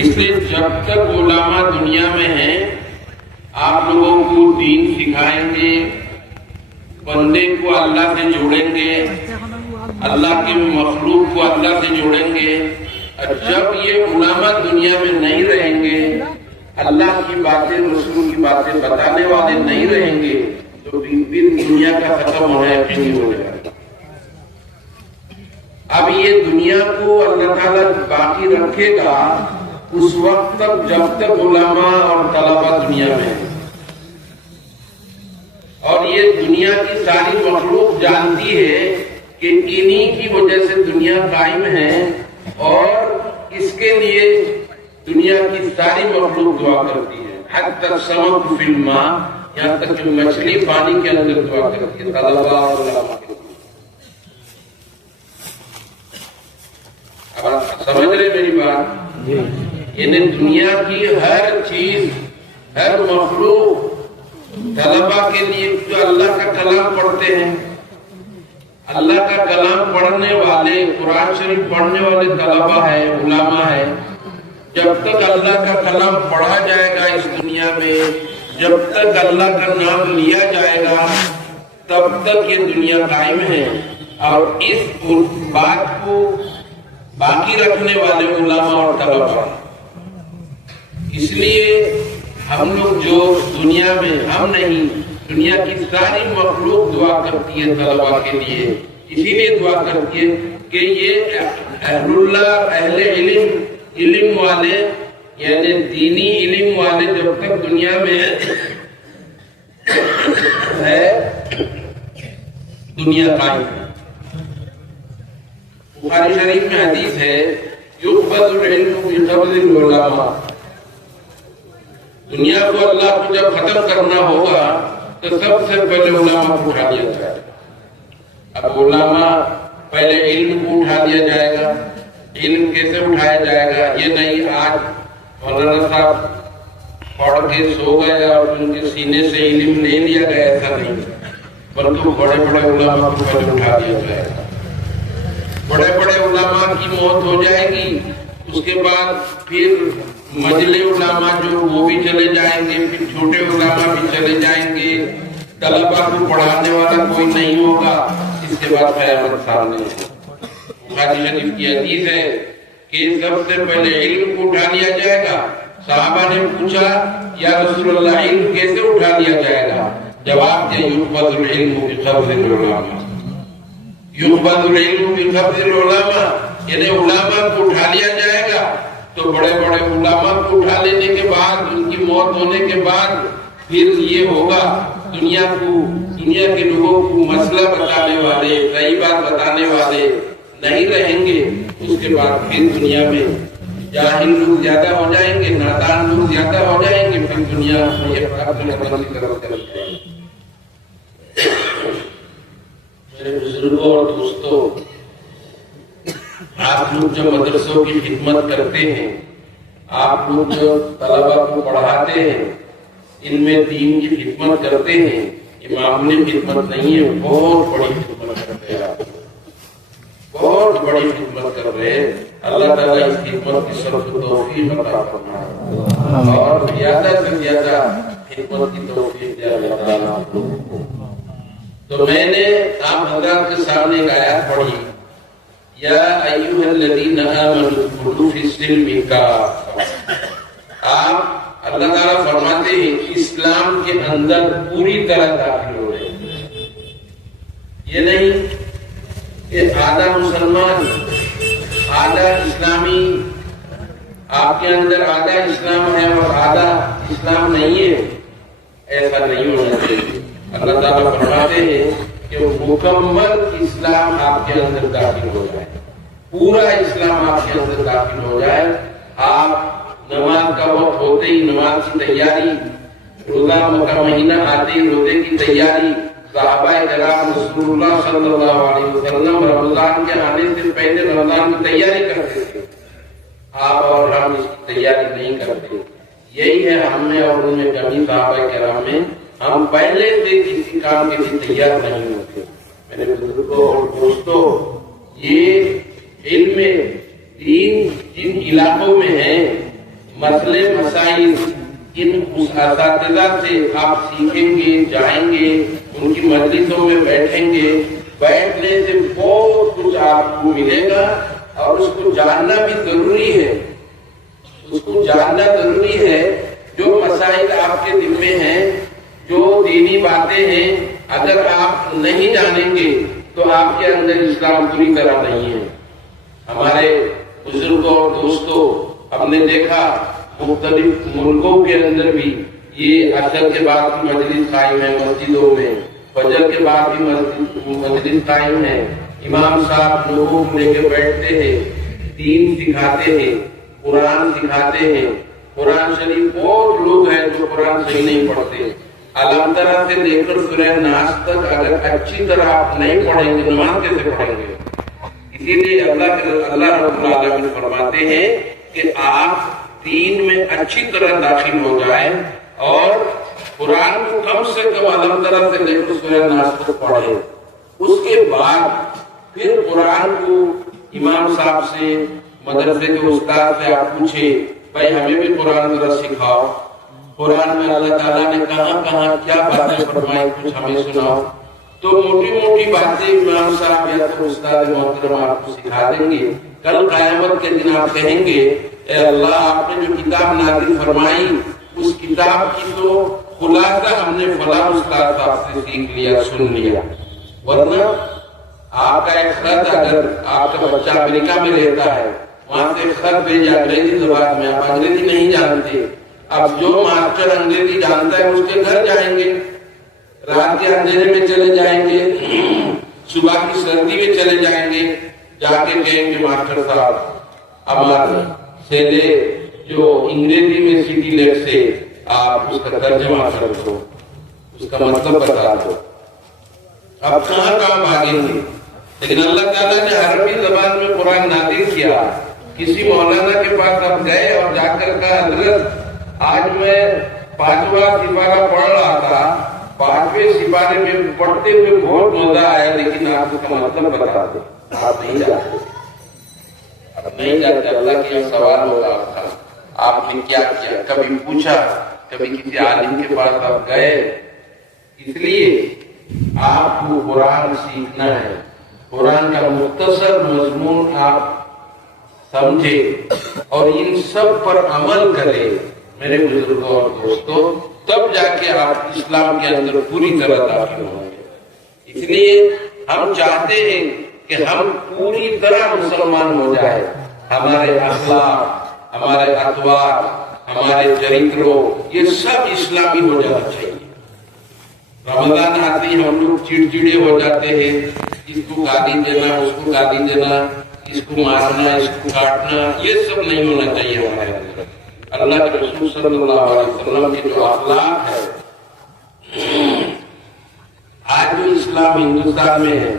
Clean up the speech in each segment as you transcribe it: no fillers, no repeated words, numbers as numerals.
اس لیے جب تک علماء دنیا میں ہیں آپ لوگوں کو دین سکھائیں گے، بندے کو اللہ سے جوڑیں گے، اللہ کے مخلوق کو اللہ سے جوڑیں گے۔ جب یہ علماء دنیا میں نہیں رہیں گے، اللہ کی باتیں رسول کی باتیں بتانے والے نہیں رہیں گے، تو پھر دنیا کا ختم ہونا یقینی ہو جائے گا۔ اب یہ دنیا کو اللہ تعالیٰ باقی رکھے گا اس وقت تک جب تک علماء اور طلباء دنیا میں ہیں، اور یہ دنیا کی ساری مخلوق جانتی ہے کہ انہی کی وجہ سے دنیا قائم ہے، اور اس کے لیے دنیا کی ساری مخلوق دعا کرتی ہے، حتی السمک فی الماء، یہاں تک کہ مچھلی پانی کے اندر دعا کرتی ہے طلباء اور علماء کے لیے۔ اب آپ سمجھ رہے میری بات؟ یعنی دنیا کی ہر چیز، ہر مخلوق طلباء کے لیے جو اللہ کا کلام پڑھتے ہیں، اللہ کا کلام پڑھنے والے، قرآن شریف پڑھنے والے طلباء ہیں، علماء ہیں، جب تک اللہ کا کلام پڑھا جائے گا اس دنیا میں، جب تک اللہ کا نام لیا جائے گا، تب تک یہ دنیا قائم ہے۔ اور اس بات کو باقی رکھنے والے علماء اور طلباء۔ اس لیے ہم لوگ جو دنیا میں، ہم نہیں، دنیا کی ساری مخلوق دعا کرتی ہے طلباء کے لیے، اسی لیے دعا کرتی ہے کہ یہ اہل اللہ، اہل علم والے، یعنی دینی علم والے جب تک دنیا میں ہے، دنیا قائم ہے۔ بخاری شریف میں حدیث ہے، یقبض العلم بقبض العلماء، دنیا کو اللہ کو جب ختم کرنا ہوگا تو سب سے پہلے علماء کو اٹھا دیا جائے گا۔ اب علماء پہلے علم کو اٹھا دیا جائے گا۔ علم کیسے اٹھایا جائے گا؟ یہ نہیں آج مولانا صاحب پڑھ کے سو گئے اور ان کے سینے سے علم لے لیا گیا، ایسا نہیں، بلکہ بڑے بڑے علماء کو پہلے اٹھا دیا جائے گا۔ بڑے بڑے علماء کی موت ہو جائے گی، اس کے بعد پھر مجلے علماء جو وہ بھی چلے جائیں گے، پھر چھوٹے علماء بھی چلے جائیں گے، طلباء کو پڑھانے والا کوئی نہیں ہوگا۔ اس کے بعد قیامت سامنے ہے۔ بخاری شریف کی حدیث ہے کہ سب سے پہلے علم کو اٹھا لیا جائے گا۔ صحابہ نے پوچھا یا رسول اللہ علم کیسے اٹھا لیا جائے گا؟ جواب دیا یقبض العلم بقبض العلماء، یقبض العلم بقبض العلماء، یعنی علماء کو اٹھا لیا جائے گا۔ تو بڑے بڑے علماء کو اٹھا لینے کے بعد، ان کی موت ہونے کے بعد پھر یہ ہوگا، دنیا کے لوگوں کو مسئلہ بتانے والے، صحیح بات بتانے والے نہیں رہیں گے۔ اس کے بعد پھر دنیا میں جاہل لوگ زیادہ ہو جائیں گے، نادان لوگ زیادہ ہو جائیں گے، پھر دنیا میں اپنے بدل کی طرف چل جائیں گے۔ میرے بزرگوں اور دوستوں، آپ لوگ جو مدرسوں کی خدمت کرتے ہیں، آپ لوگ جو طلباء کو پڑھاتے ہیں، ان میں دین کی خدمت کرتے ہیں، یہ معمولی خدمت نہیں ہے، بہت بڑی خدمت کرتے ہیں، آپ بہت بڑی خدمت کر رہے ہیں۔ اللہ تعالیٰ اس خدمت کی سب کو توفیق عطا فرمائے اور زیادہ سے زیادہ خدمت کی توفیق دے اللہ تعالیٰ آپ لوگوں کو۔ تو میں نے آپ حضرات کے سامنے ایک آیت پڑھی، یا ایھا الذین آمنوا ادخلوا فی السلم کافۃ۔ آپ اللہ تعالیٰ فرماتے ہیں اسلام کے اندر پوری طرح داخل ہو رہے ہیں۔ یہ نہیں کہ آدھا مسلمان، آدھا اسلامی، آپ کے اندر آدھا اسلام ہے اور آدھا اسلام نہیں ہے، ایسا نہیں ہونا چاہیے۔ اللہ تعالیٰ فرماتے ہیں کہ مکمل اسلام آپ کے اندر داخل ہو جائے، پورا اسلام آپ کے اندر داخل ہو جائے۔ آپ نماز کا وقت ہوتے ہی نماز کی تیاری، روزہ کا مہینہ آتے ہی روزے کی تیاری، صحابہ کرام رسول اللہ صلی اللہ علیہ وسلم رمضان کے آنے سے پہلے رمضان کی تیاری کرتے تھے۔ آپ اور ہم اس کی تیاری نہیں کرتے، یہی ہے ہم میں اور ان میں کمی صحابہ کرام میں، ہم پہلے سے کسی کام کے لیے تیار نہیں ہوتے۔ میرے بزرگوں اور دوستوں، یہ علم دین جن علاقوں میں ہے مسئلے مسائل ان اساتذہ سے آپ سیکھیں گے، جائیں گے، ان کی مجلسوں میں بیٹھیں گے، بیٹھنے سے بہت کچھ آپ کو ملے گا اور اس کو جاننا بھی ضروری ہے، اس کو جاننا ضروری ہے۔ جو مسائل آپ کے دل میں ہیں، جو دینی باتیں ہیں، اگر آپ نہیں جانیں گے تو آپ کے اندر اسلام پوری طرح نہیں ہے۔ ہمارے بزرگوں اور دوستوں، ہم نے دیکھا مختلف ملکوں کے اندر بھی یہ عصر کے بعد بھی مجلس قائم ہے، مسجدوں میں فجر کے بعد بھی مجلس قائم ہے، امام صاحب لوگوں کو لے کے بیٹھتے ہیں، دین سکھاتے ہیں، قرآن سکھاتے ہیں۔ قرآن شریف بہت لوگ ہیں جو قرآن صحیح نہیں پڑھتے، علم طرح سے لے کر سورہ ناس تک اگر اچھی طرح آپ نہیں پڑھیں گے نماز کیسے پڑھیں گے؟ اسی لیے اللہ رب العالمین فرماتے ہیں کہ آپ دین میں اچھی طرح داخل ہو جائیں اور قرآن کو کم سے کم علم طرح سے لے کر سورہ ناس تک پڑھیں، اس کے بعد پھر قرآن کو امام صاحب سے، مدرسے کے استاد سے آپ پوچھیں بھائی ہمیں بھی قرآن ذرا سکھاؤ، قرآن میں اللہ تعالیٰ نے کہاں کہاں کیا باتیں فرمائی کچھ ہمیں سناؤ، تو موٹی موٹی باتیں امام صاحب یا تو استاد محترم آپ کو سکھا دیں گے۔ کل قیامت کے دن آپ کہیں گے اے اللہ آپ نے جو کتاب نازل فرمائی اس کتاب کی تو خلاصہ ہم نے فلاں استاد صاحب سے سیکھ لیا، سن لیا، ورنہ آپ کا ایک خط اگر آپ کا بچہ امریکہ میں رہتا ہے وہاں سے خط بھیجا انگریزی زبان میں، آپ انگریزی نہیں جانتے، اب جو ماسٹر انگریزی جانتا ہے اس کے گھر جائیں گے، رات کے اندھیرے میں چلے جائیں گے، صبح کی سردی میں چلے جائیں گے، جا کے کہیں گے ماسٹر صاحب ہمارے سے لے جو انگریزی میں سٹی لیٹ سے آپ اس کا ترجمہ کر دو، اس کا مطلب بتا دو، اب کہاں کام بھاگیں گے؟ لیکن اللہ تعالیٰ نے عربی زبان میں قرآن نازل کیا۔ کسی مولانا کے پاس آپ گئے اور جا کر کہا حضرت آج میں 5واں سپارہ پڑھ رہا تھا، 5ویں سپارے میں پڑھتے ہوئے بہت مزہ آیا لیکن آپ اس کا مطلب بتا دیں، آپ نہیں جاتے، آپ نہیں جاتے۔ اللہ کے سوال ہو رہا تھا آپ نے کیا کیا، کبھی پوچھا، کبھی کسی عالم کے پاس آپ گئے؟ اس لیے آپ کو قرآن سیکھنا ہے، قرآن کا مختصر مضمون آپ سمجھے اور ان سب پر عمل کرے میرے بزرگوں اور دوستوں، تب جا کے آپ اسلام کے اندر پوری طرح داخل ہوں گے۔ اس لیے ہم چاہتے ہیں کہ ہم پوری طرح مسلمان ہو جائے، ہمارے اخلاق، ہمارے اطوار، ہمارے چرتروں یہ سب اسلامی ہو جانا چاہیے۔ رمضان آتے ہی ہم لوگ چڑچڑے ہو جاتے ہیں، اس کو گالی دینا، اس کو گالی دینا، اس کو مارنا، اس کو کاٹنا، یہ سب نہیں ہونا چاہیے ہمارے اندر۔ اللہ کے رسول صلی اللہ علیہ وسلم کے جو اخلاق ہے، آج جو اسلام ہندوستان میں ہے،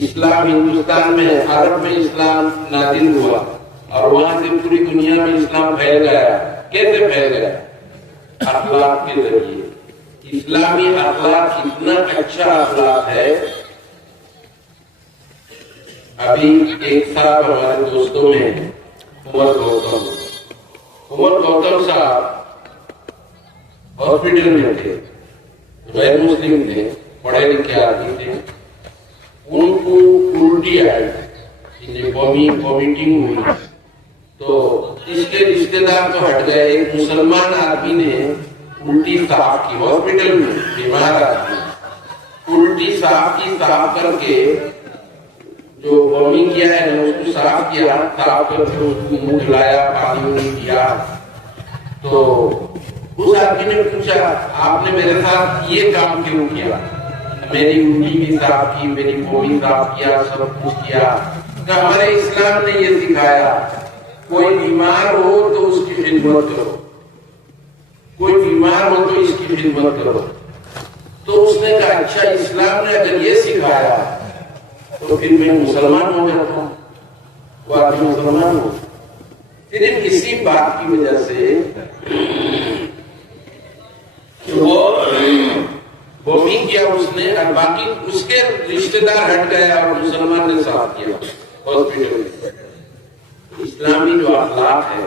اسلام ہندوستان میں ہے، عرب میں اسلام نازل ہوا اور وہاں سے پوری دنیا میں اسلام پھیل گیا۔ کیسے پھیل گیا؟ اخلاق کے ذریعے۔ اسلامی اخلاق اتنا اچھا اخلاق ہے، ابھی ایک صاحب ہمارے دوستوں میں عمر گوتم صاحب ہاسپٹل میں تھے، غیر مسلم تھے، پڑھے لکھے آدمی تھے، ان کو الٹی آئی، وومیٹنگ ہوئی، تو اس کے رشتے دار تو ہٹ گئے، ایک مسلمان آدمی نے الٹی صاف کی، ہاسپٹل میں بیمار آدمی الٹی صاف کی، صاف کر کے جو وومی کیا ہے اس کو صاف کیا، صاف کر کے اس کو منہ دھلایا، پانی دیا، تو اس آدمی نے پوچھا آپ نے میرے ساتھ یہ کام کیوں کیا؟ میری الٹی بھی صاف کی، میری وومی صاف کیا، سب کچھ کیا۔ کہ ہمارے اسلام نے یہ سکھایا کوئی بیمار ہو تو اس کی خدمت کرو، کوئی بیمار ہو تو اس کی خدمت کرو۔ تو اس نے کہا اچھا اسلام نے اگر یہ سکھایا تو پھر میں مسلمان ہو جاتا ہوں، وہ آدمی مسلمان ہو۔ صرف اسی بات کی وجہ سے وہ بھی کیا اس نے، اور باقی اس کے رشتے دار ہٹ گیا اور مسلمان نے ساتھ کیا ہاسپٹل میں۔ اسلامی جو اخلاق ہے